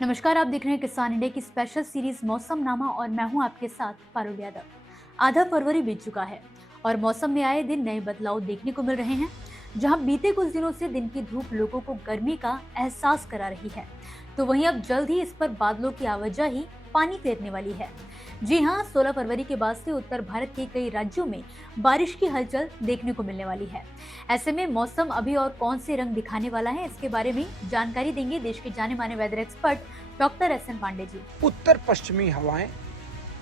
नमस्कार, आप देख रहे हैं किसान इंडिया की स्पेशल सीरीज मौसम नामा और मैं हूं आपके साथ पारुल यादव। आधा फरवरी बीत चुका है और मौसम में आए दिन नए बदलाव देखने को मिल रहे हैं। जहां बीते कुछ दिनों से दिन की धूप लोगों को गर्मी का एहसास करा रही है, तो वहीं अब जल्द ही इस पर बादलों की आवाजाही पानी फेरने वाली है। जी हां, 16 फरवरी के बाद से उत्तर भारत के कई राज्यों में बारिश की हलचल देखने को मिलने वाली है। ऐसे में मौसम अभी और कौन से रंग दिखाने वाला है, इसके बारे में जानकारी देंगे देश के जाने माने weather expert doctor S N. Pandey ji. उत्तर पश्चिमी हवाएं,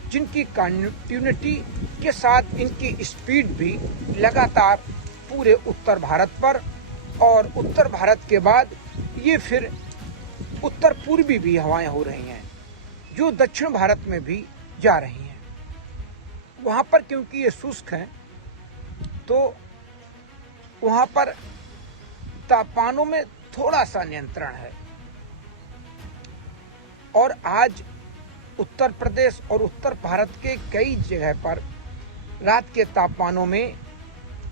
जिनकी कंटिन्यूटी के साथ इनकी स्पीड भी लगातार पूरे उत्तर भारत पर और उत्तर भारत के बाद ये फिर उत्तर पूर्वी भी हवाएं हो रही हैं जो दक्षिण भारत में भी जा रही हैं। वहाँ पर क्योंकि ये शुष्क हैं तो वहाँ पर तापमानों में थोड़ा सा नियंत्रण है और आज उत्तर प्रदेश और उत्तर भारत के कई जगह पर रात के तापमानों में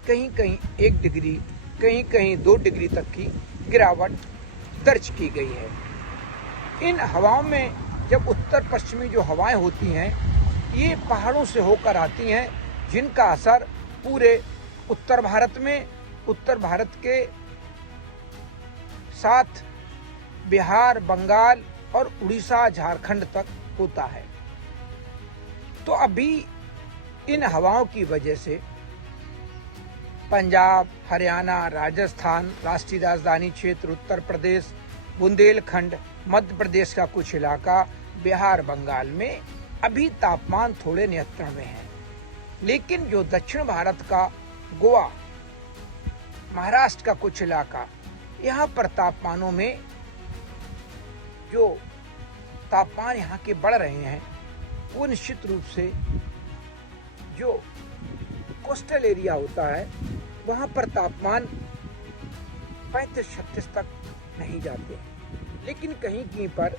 कहीं कहीं 1 डिग्री, कहीं कहीं 2 डिग्री तक की गिरावट दर्ज की गई है। इन हवाओं में जब उत्तर पश्चिमी जो हवाएं होती हैं ये पहाड़ों से होकर आती हैं, जिनका असर पूरे उत्तर भारत में, उत्तर भारत के साथ बिहार, बंगाल और उड़ीसा, झारखंड तक होता है। तो अभी इन हवाओं की वजह से पंजाब, हरियाणा, राजस्थान, राष्ट्रीय राजधानी क्षेत्र, उत्तर प्रदेश, बुंदेलखंड, मध्य प्रदेश का कुछ इलाका, बिहार, बंगाल में अभी तापमान थोड़े नियंत्रण में है। लेकिन जो दक्षिण भारत का गोवा, महाराष्ट्र का कुछ इलाका, यहाँ पर तापमानों में जो तापमान यहाँ के बढ़ रहे हैं वो निश्चित रूप से जो कोस्टल एरिया होता है वहाँ पर तापमान 35-36 तक नहीं जाते, लेकिन कहीं कहीं पर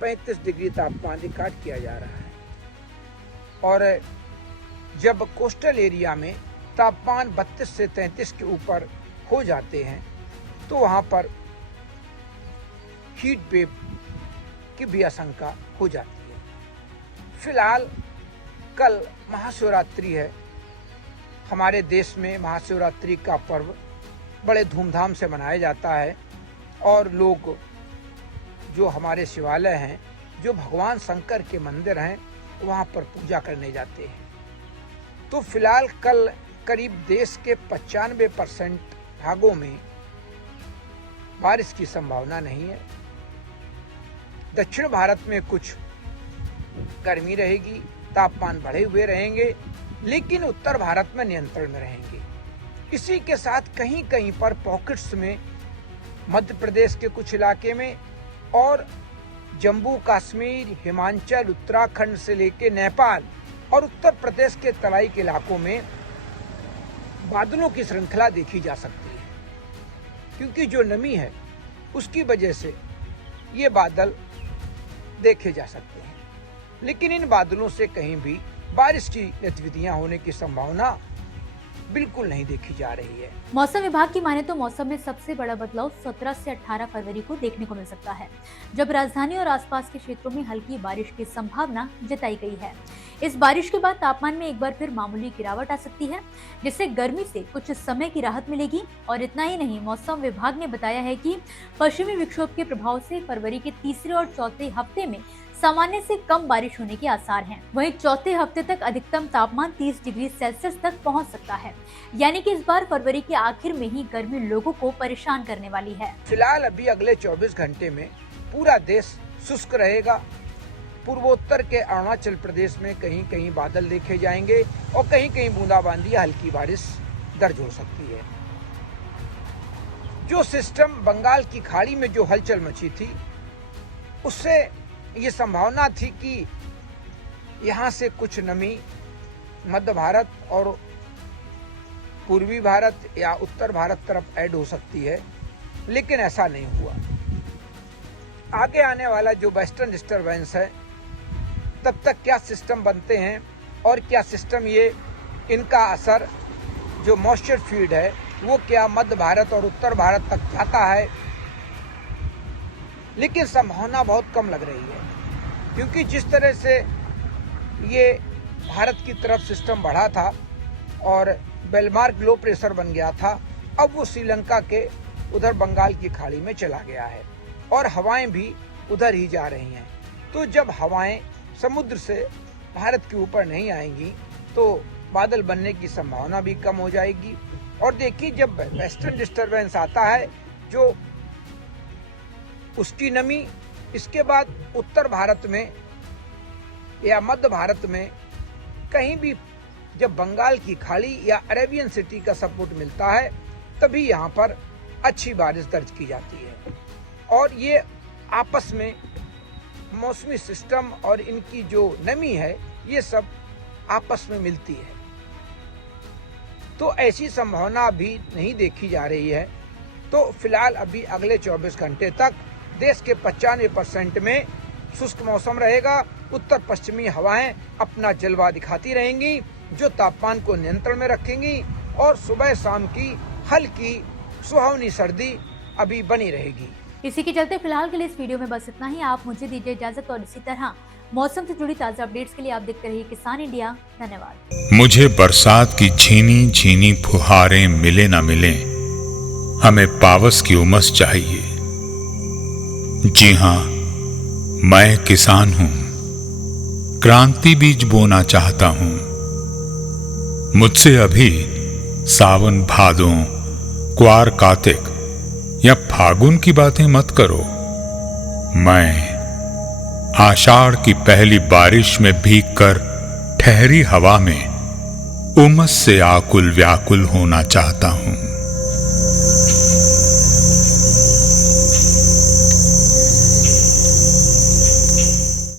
35 डिग्री तापमान रिकॉर्ड किया जा रहा है। और जब कोस्टल एरिया में तापमान 32 से 33 के ऊपर हो जाते हैं तो वहाँ पर हीट वेव की भी आशंका हो जाती है। फिलहाल कल महाशिवरात्रि है। हमारे देश में महाशिवरात्रि का पर्व बड़े धूमधाम से मनाया जाता है और लोग जो हमारे शिवालय हैं, जो भगवान शंकर के मंदिर हैं, वहाँ पर पूजा करने जाते हैं। तो फिलहाल कल करीब देश के 95% भागों में बारिश की संभावना नहीं है। दक्षिण भारत में कुछ गर्मी रहेगी, तापमान बढ़े हुए रहेंगे, लेकिन उत्तर भारत में नियंत्रण में रहेंगे। इसी के साथ कहीं कहीं पर पॉकेट्स में मध्य प्रदेश के कुछ इलाके में और जम्मू कश्मीर, हिमाचल, उत्तराखंड से लेकर नेपाल और उत्तर प्रदेश के तराई के इलाकों में बादलों की श्रृंखला देखी जा सकती है, क्योंकि जो नमी है उसकी वजह से ये बादल देखे जा सकते हैं। लेकिन इन बादलों से कहीं भी बारिश की गतिविधियां होने की संभावना बिल्कुल नहीं देखी जा रही है। मौसम विभाग की माने तो मौसम में सबसे बड़ा बदलाव 17 से 18 फरवरी को देखने को मिल सकता है, जब राजधानी और आसपास के क्षेत्रों में हल्की बारिश की संभावना जताई गई है। इस बारिश के बाद तापमान में एक बार फिर मामूली गिरावट आ सकती है, जिससे गर्मी से कुछ समय की राहत मिलेगी। और इतना ही नहीं, मौसम विभाग ने बताया है कि पश्चिमी विक्षोभ के प्रभाव से फरवरी के तीसरे और चौथे हफ्ते में सामान्य से कम बारिश होने के आसार हैं। वहीं चौथे हफ्ते तक अधिकतम तापमान 30 डिग्री सेल्सियस तक पहुंच सकता है, यानी कि इस बार फरवरी के आखिर में ही गर्मी लोगों को परेशान करने वाली है। फिलहाल अभी अगले 24 घंटे में पूरा देश शुष्क रहेगा। पूर्वोत्तर के अरुणाचल प्रदेश में कहीं कहीं बादल देखे जाएंगे और कहीं कहीं बूंदाबांदी या हल्की बारिश दर्ज हो सकती है। जो सिस्टम बंगाल की खाड़ी में जो हलचल मची थी, उससे ये संभावना थी कि यहाँ से कुछ नमी मध्य भारत और पूर्वी भारत या उत्तर भारत तरफ ऐड हो सकती है, लेकिन ऐसा नहीं हुआ। आगे आने वाला जो वेस्टर्न डिस्टर्बेंस है, तब तक क्या सिस्टम बनते हैं और क्या सिस्टम ये इनका असर जो मॉइस्चर फील्ड है वो क्या मध्य भारत और उत्तर भारत तक जाता है, लेकिन संभावना बहुत कम लग रही है, क्योंकि जिस तरह से ये भारत की तरफ सिस्टम बढ़ा था और बेलमार्क लो प्रेशर बन गया था, अब वो श्रीलंका के उधर बंगाल की खाड़ी में चला गया है और हवाएं भी उधर ही जा रही हैं। तो जब हवाएं समुद्र से भारत के ऊपर नहीं आएंगी तो बादल बनने की संभावना भी कम हो जाएगी। और देखिए, जब वेस्टर्न डिस्टरबेंस आता है जो उसकी नमी, इसके बाद उत्तर भारत में या मध्य भारत में कहीं भी जब बंगाल की खाड़ी या अरेबियन सिटी का सपोर्ट मिलता है तभी यहाँ पर अच्छी बारिश दर्ज की जाती है। और ये आपस में मौसमी सिस्टम और इनकी जो नमी है ये सब आपस में मिलती है, तो ऐसी संभावना अभी नहीं देखी जा रही है। तो फिलहाल अभी अगले 24 घंटे तक देश के 95% में शुष्क मौसम रहेगा। उत्तर पश्चिमी हवाएं अपना जलवा दिखाती रहेंगी जो तापमान को नियंत्रण में रखेंगी और सुबह शाम की हल्की सुहावनी सर्दी अभी बनी रहेगी। इसी के चलते फिलहाल के लिए इस वीडियो में बस इतना ही। आप मुझे दीजिए इजाजत और इसी तरह मौसम से जुड़ी ताजा अपडेट्स के लिए आप देखते रहिए किसान इंडिया। धन्यवाद। मुझे बरसात की झीनी झीनी फुहारें मिले ना मिले, हमें पावस की उमस चाहिए। जी हां, मैं किसान हूं, क्रांति बीज बोना चाहता हूं। मुझसे अभी सावन भादों, क्वार कार्तिक या फागुन की बातें मत करो। मैं आषाढ़ की पहली बारिश में भीगकर ठहरी हवा में उमस से आकुल व्याकुल होना चाहता हूं।